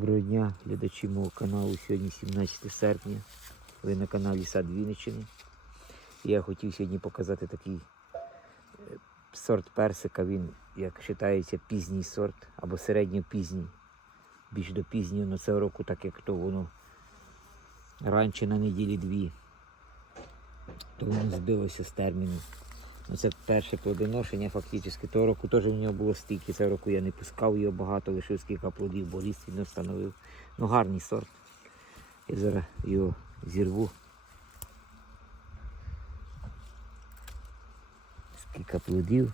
Доброго дня, глядачі мого каналу. Сьогодні 17 серпня. Ви на каналі Сад Вінниччини. І Я хотів сьогодні показати такий е, сорт персика. Він, як вважається, пізній сорт або середньопізній. Більш до пізнього на цього року, так як то воно раніше на неділі дві, то воно збилося з терміну. Ну, це перше плодоношення, фактично. Того року теж в нього було стільки. Цього року я не пускав його багато, лишив скільки плодів, бо ліс він встановив. Ну гарний сорт. Я зараз його зірву. Скільки плодів.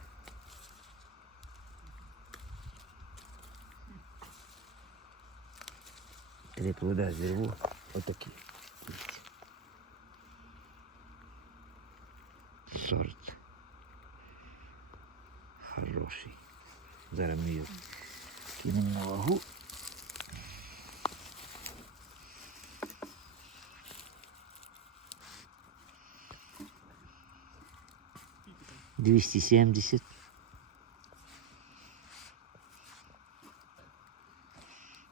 Три плода зірву. Отакі. Сорт. Хороший. Зараз ми його кинемо на вагу. Двісті сімдесят.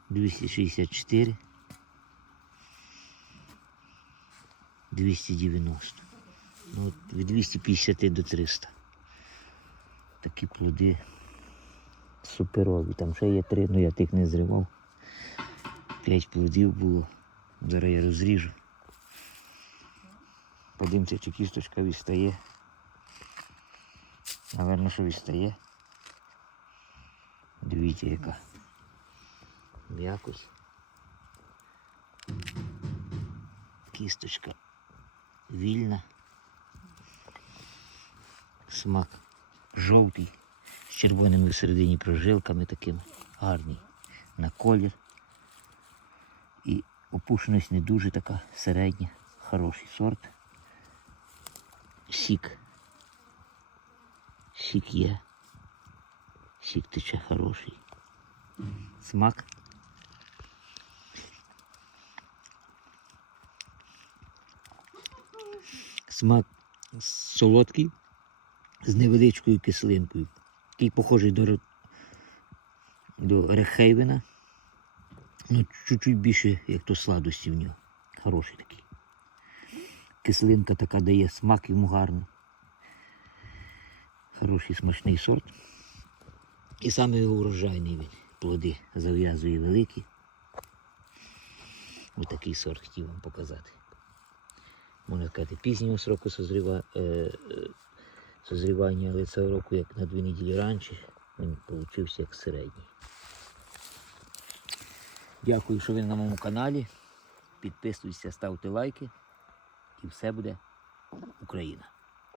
Двісті шістдесят чотири. Двісті дев'яносто. Ну, от від 250 до 300 Такі плоди суперові. Там ще є три, але я тих не зривав. П'ять плодів було. Зараз я розріжу. Подивимося, чи кісточка відстає. Наверно, що відстає. Дивіться, яка м'якость. Кісточка вільна. Смак жовтий, з червоними всередині прожилками такими. Гарний на колір. І опушеність не дуже така середня, хороший сорт. Сік. Сік є. Сік тече хороший. Смак. Смак солодкий з невеличкою кислинкою. Такий похожий до, до рехейвена. Ну, чуть-чуть більше, як то сладості в нього. Хороший такий. Кислинка така дає смак йому гарний. Хороший смачний сорт. І саме його урожайний він. Плоди зав'язує великі. Ось такий сорт хотів вам показати. Можна сказати, пізнього сроку созріва, е, е, созрівання, але цього року як на дві неділі раніше, він вийшов як середній. Дякую, що ви на моєму каналі. Підписуйтесь, ставте лайки. І все буде Україна.